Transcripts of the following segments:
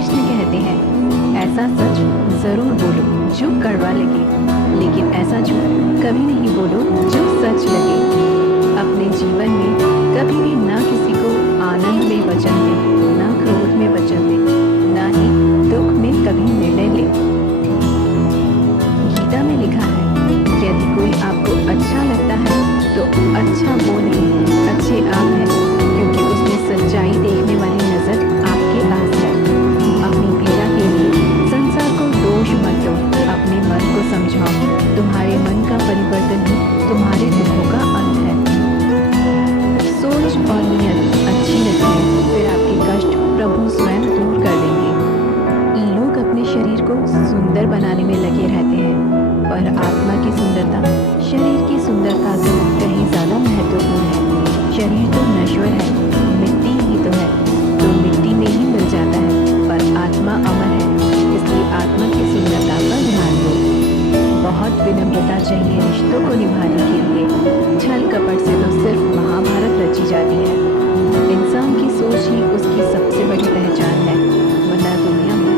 कृष्ण कहते हैं, ऐसा सच जरूर बोलो जो कड़वा लगे, लेकिन ऐसा झूठ कभी नहीं बोलो जो सच लगे। अपने जीवन में कभी भी ना किसी को आनंद में वचन दे, ना क्रोध में वचन दे, ना ही दुख में कभी निर्णय ले। गीता में लिखा है, यदि कोई आपको अच्छा लगता है तो अच्छा वो नहीं, अच्छे आप हैं, क्योंकि उसमें सच्चाई देखने वाली नजर आपके पास है। अपनी पीड़ा के लिए संसार को दोष मत दो, अपने मन को समझाओ। तुम्हारे मन का परिवर्तन ही तुम्हारे दुखों का अंत है। सोच और नियत अच्छी लगती है, फिर आपके कष्ट प्रभु स्वयं दूर कर देंगे। लोग अपने शरीर को सुंदर बनाने में लगे रहते हैं, पर आत्मा की सुंदरता शरीर की सुंदरता से कहीं ज्यादा महत्वपूर्ण है। शरीर तो नश्वर है, मिट्टी ही तो है, तो मिट्टी में ही मिल जाता है, पर आत्मा अमर है, इसलिए आत्मा की सुंदरता पर ध्यान दो। बहुत विनम्रता चाहिए रिश्तों को निभाने के लिए। छल कपट से तो सिर्फ महाभारत रची जाती है। इंसान की सोच ही उसकी सबसे बड़ी पहचान है, वरना दुनिया में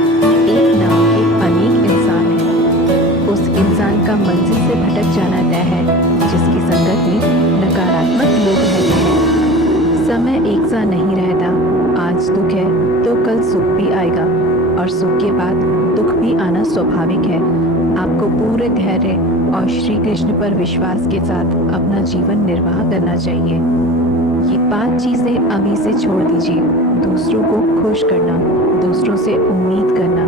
एक नाम के अनेक इंसान हैं। उस इंसान का मंजिल से भटक जाना तय है जिसकी संगत में नकारात्मक लोग रहते हैं। समय एक सा नहीं रहता, आज दुख है तो कल सुख भी आएगा, और सुख के बाद दुख भी आना स्वाभाविक है। आपको पूरे धैर्य और श्री कृष्ण पर विश्वास के साथ अपना जीवन निर्वाह करना चाहिए। ये 5 चीजें अभी से छोड़ दीजिए। दूसरों को खुश करना, दूसरों से उम्मीद करना,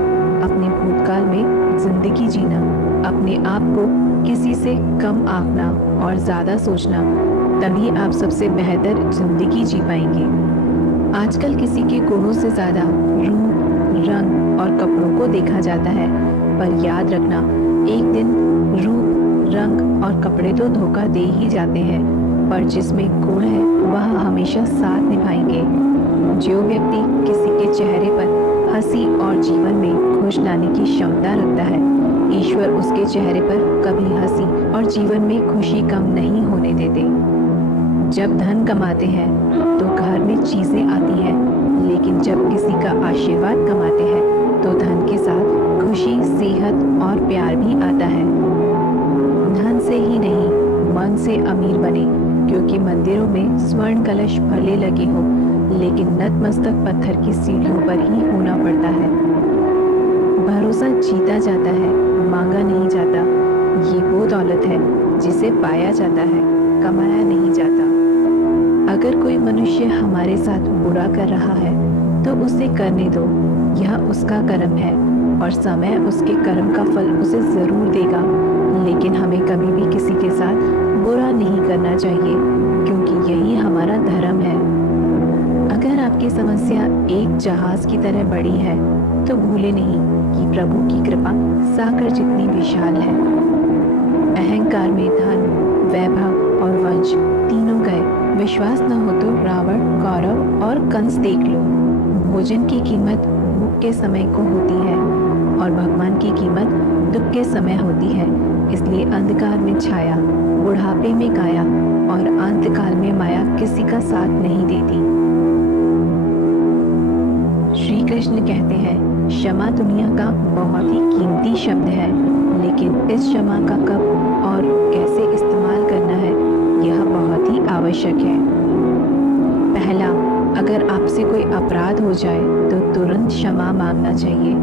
अपने भूतकाल में जिंदगी जीना, अपने आप को किसी से कम आंकना और ज्यादा सोचना, तभी आप सबसे बेहतर जिंदगी जी पाएंगे। आजकल किसी के गुणों से ज्यादा रूप, रंग और कपड़ों को देखा जाता है, पर याद रखना, एक दिन रूप, रंग और कपड़े तो धोखा दे ही जाते हैं, पर जिसमें गुण है वह हमेशा साथ निभाएंगे। जो व्यक्ति किसी के चेहरे पर हंसी और जीवन में खुश लाने की क्षमता रखता है, ईश्वर उसके चेहरे पर कभी हंसी और जीवन में खुशी कम नहीं होने देते। जब धन कमाते हैं तो घर में चीजें आती हैं, लेकिन जब किसी का आशीर्वाद कमाते हैं तो धन के साथ खुशी, सेहत और प्यार भी आता है। धन से ही नहीं, मन से अमीर बने, क्योंकि मंदिरों में स्वर्ण कलश भले लगे हो, लेकिन नतमस्तक पत्थर की सीढ़ियों पर ही होना पड़ता है। भरोसा जीता जाता है, मांगा नहीं जाता। ये वो दौलत है जिसे पाया जाता है, कमाया नहीं जाता। अगर कोई मनुष्य हमारे साथ बुरा कर रहा है तो उसे करने दो, यह उसका कर्म है और समय उसके कर्म का फल उसे जरूर देगा। लेकिन हमें कभी भी किसी के साथ बुरा नहीं करना चाहिए, क्योंकि यही हमारा धर्म है। अगर आपकी समस्या एक जहाज की तरह बड़ी है तो भूले नहीं कि प्रभु की कृपा सागर जितनी विशाल है। अहंकार में धन, वैभव और वंश तीनों गए। विश्वास न हो तो रावण, कौरव और कंस देख लो। भोजन की कीमत भूख के समय को होती है और भगवान की कीमत दुख के समय होती है। इसलिए अंधकार में छाया, बुढ़ापे में काया और अंतकाल में माया किसी का साथ नहीं देती। श्री कृष्ण कहते हैं, क्षमा दुनिया का बहुत ही कीमती शब्द है, लेकिन इस क्षमा का कब और कैसे इस्तेमाल करना है यह बहुत ही आवश्यक है। पहला, अगर आपसे कोई अपराध हो जाए तो तुरंत क्षमा मांगना चाहिए।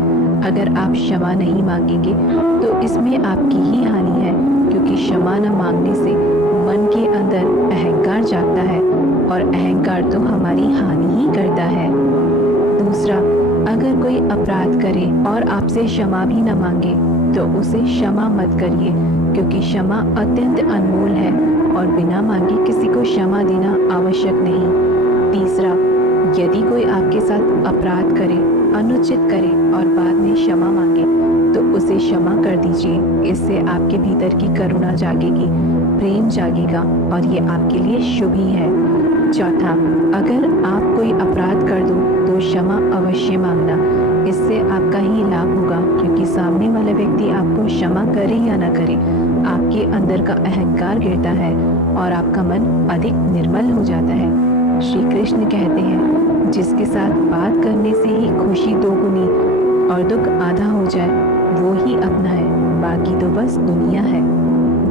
अगर आप क्षमा नहीं मांगेंगे तो इसमें आपकी ही हानि है, क्योंकि क्षमा न मांगने से मन के अंदर अहंकार जागता है और अहंकार तो हमारी हानि ही करता है। दूसरा, अगर कोई अपराध करे और आपसे क्षमा भी न मांगे तो उसे क्षमा मत करिए, क्योंकि क्षमा अत्यंत अनमोल है और बिना मांगे किसी को क्षमा देना आवश्यक नहीं। तीसरा, यदि कोई आपके साथ अपराध करे, अनुचित करे और बाद में क्षमा मांगे तो उसे क्षमा कर दीजिए। इससे आपके भीतर की करुणा जागेगी, प्रेम जागेगा और ये आपके लिए शुभ ही है। चौथा, अगर आप कोई अपराध कर दो तो क्षमा अवश्य मांगना। इससे आपका ही लाभ होगा, क्योंकि सामने वाला व्यक्ति आपको क्षमा करे या न करे, आपके अंदर का अहंकार गिरता है और आपका मन अधिक निर्मल हो जाता है। श्री कृष्ण कहते हैं, जिसके साथ बात करने से ही खुशी दोगुनी और दुख आधा हो जाए, वो ही अपना है। बाकी तो बस दुनिया है।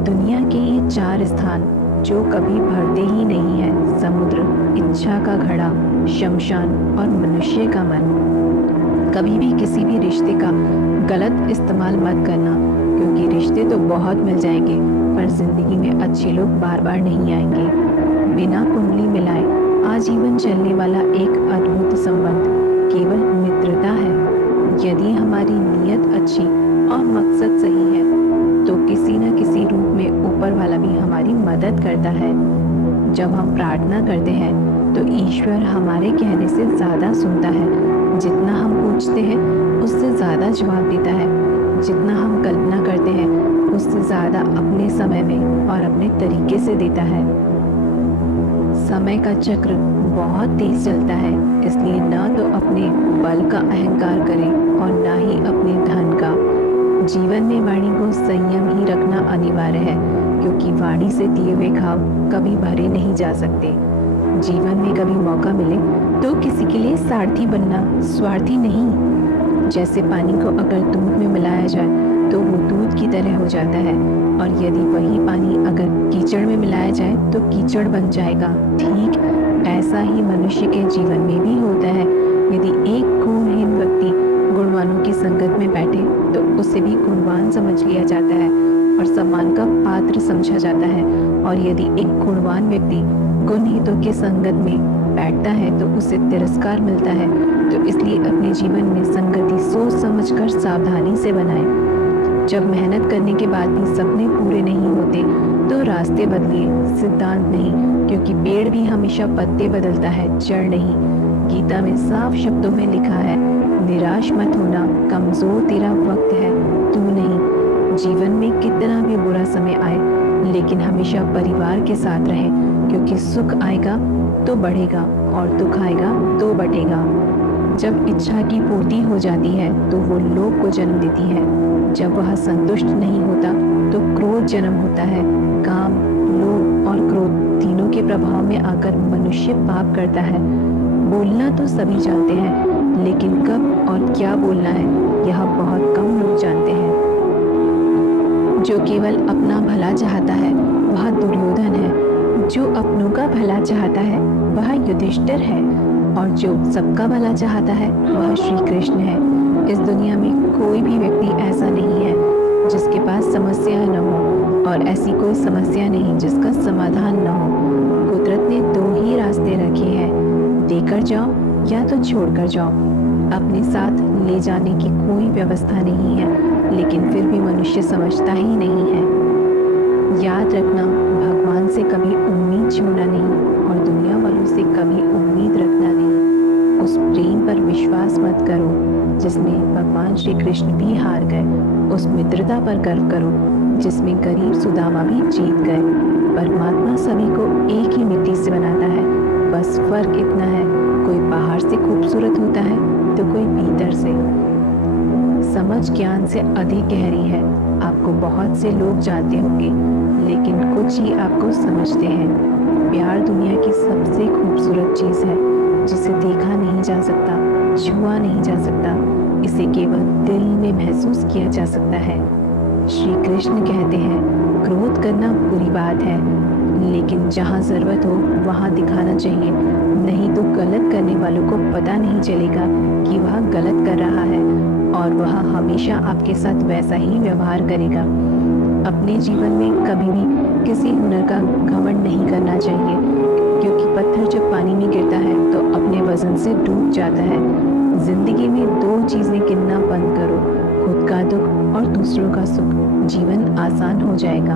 दुनिया के ये 4 स्थान जो कभी भरते ही नहीं है: समुद्र, इच्छा का घड़ा, शमशान और मनुष्य का मन। कभी भी किसी भी रिश्ते का गलत इस्तेमाल मत करना, क्योंकि रिश्ते तो बहुत मिल जाएंगे, पर जिंदगी में अच्छे लोग बार बार नहीं आएंगे। बिना कुंडली मिलाए आजीवन चलने वाला एक अद्भुत संबंध केवल मित्रता है। यदि हमारी नीयत अच्छी और मकसद सही है तो किसी न किसी रूप में ऊपर वाला भी हमारी मदद करता है। जब हम प्रार्थना करते हैं तो ईश्वर हमारे कहने से ज़्यादा सुनता है। जितना हम पूछते हैं उससे ज़्यादा जवाब देता है। जितना हम कल्पना करते हैं उससे ज़्यादा अपने समय में और अपने तरीके से देता है। समय का चक्र बहुत तेज चलता है, इसलिए ना तो अपने बल का अहंकार करें और ना ही अपने धन का। जीवन में वाणी को संयम ही रखना अनिवार्य है, क्योंकि वाणी से दिए हुए घाव कभी भरे नहीं जा सकते। जीवन में कभी मौका मिले तो किसी के लिए सारथी बनना, स्वार्थी नहीं। जैसे पानी को अगर दूध में मिलाया जाए तो वो दूध की तरह हो जाता है, और यदि वही पानी अगर कीचड़ में मिलाया जाए तो कीचड़ बन जाएगा। ठीक ऐसा ही मनुष्य के जीवन में भी होता है। यदि एक गुणहीन व्यक्ति गुणवानों की संगत में बैठे तो उसे भी गुणवान समझ लिया जाता है और सम्मान का पात्र समझा जाता है, और यदि एक गुणवान व्यक्ति गुणहीनों की संगत में बैठता है तो उसे तिरस्कार मिलता है। तो इसलिए अपने जीवन में संगति सोच समझकर सावधानी से बनाएं। जब मेहनत करने के बाद भी सपने पूरे नहीं होते तो रास्ते बदलिए, सिद्धांत नहीं, क्योंकि पेड़ भी हमेशा पत्ते बदलता है, जड़ नहीं। गीता में साफ शब्दों में लिखा है, निराश मत होना, कमजोर तेरा वक्त है, तू नहीं। जीवन में कितना भी बुरा समय आए लेकिन हमेशा परिवार के साथ रहे, क्योंकि सुख आएगा तो बढ़ेगा और दुख आएगा तो बटेगा। जब इच्छा की पूर्ति हो जाती है तो वो लोभ को जन्म देती है। जब वह संतुष्ट नहीं होता तो क्रोध जन्म होता है। काम, लोभ और क्रोध तीनों के प्रभाव में आकर मनुष्य पाप करता है। बोलना तो सभी जानते हैं, लेकिन कब और क्या बोलना है यह बहुत कम लोग जानते हैं। जो केवल अपना भला चाहता है वह दुर्योधन है, जो अपनों का भला चाहता है वह युधिष्ठिर है, और जो सबका भला चाहता है वह श्री कृष्ण है। इस दुनिया में कोई भी व्यक्ति ऐसा नहीं है जिसके पास समस्या न हो, और ऐसी कोई समस्या नहीं जिसका समाधान न हो। कुदरत ने 2 ही रास्ते रखे हैं, देकर जाओ या तो छोड़कर जाओ। अपने साथ ले जाने की कोई व्यवस्था नहीं है, लेकिन फिर भी मनुष्य समझता ही नहीं है। याद रखना, भगवान से कभी उम्मीद छोड़ना नहीं और दुनिया वालों से कभी उम्मीद रखना नहीं। उस प्रेम पर विश्वास मत करो जिसमें भगवान श्री कृष्ण भी हार गए। उस मित्रता पर गर्व करो जिसमें गरीब सुदामा भी जीत गए। परमात्मा सभी को एक ही मिट्टी से बनाता है, बस फर्क इतना है, कोई बाहर से खूबसूरत होता है तो कोई भीतर से। समझ ज्ञान से अधिक गहरी है। आपको बहुत से लोग जानते होंगे, लेकिन कुछ ही आपको समझते हैं। प्यार दुनिया की सबसे खूबसूरत चीज़ है, जिसे देखा नहीं जा सकता, छुआ नहीं जा सकता, इसे केवल दिल में महसूस किया जा सकता है। श्री कृष्ण कहते हैं, क्रोध करना बुरी बात है, लेकिन जहाँ ज़रूरत हो वहाँ दिखाना चाहिए, नहीं तो गलत करने वालों को पता नहीं चलेगा कि वह गलत कर रहा है, और वह हमेशा आपके साथ वैसा ही व्यवहार करेगा। अपने जीवन में कभी भी किसी हुनर का घमंड नहीं करना चाहिए, क्योंकि पत्थर जब पानी में गिरता है तो अपने वजन से डूब जाता है। जिंदगी में 2 चीज़ें गिनना बंद करो, खुद का दुख और दूसरों का सुख। जीवन आसान हो जाएगा।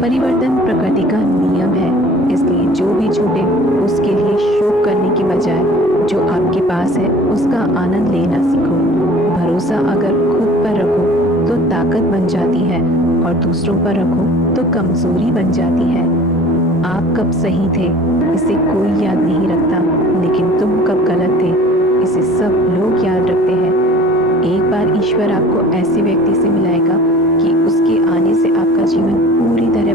परिवर्तन प्रकृति का नियम है, इसलिए जो भी छूटे उसके लिए शोक करने की बजाय जो आपके पास है उसका आनंद लेना सीखो। भरोसा अगर खुद पर रखो तो ताकत बन जाती है, और दूसरों पर रखो तो कमजोरी बन जाती है। आप कब सही थे इसे कोई याद नहीं रखता, लेकिन तुम कब गलत थे इसे सब लोग याद रखते हैं। एक बार ईश्वर आपको ऐसे व्यक्ति से मिलाएगा कि उसके आने से आपका जीवन पूरी तरह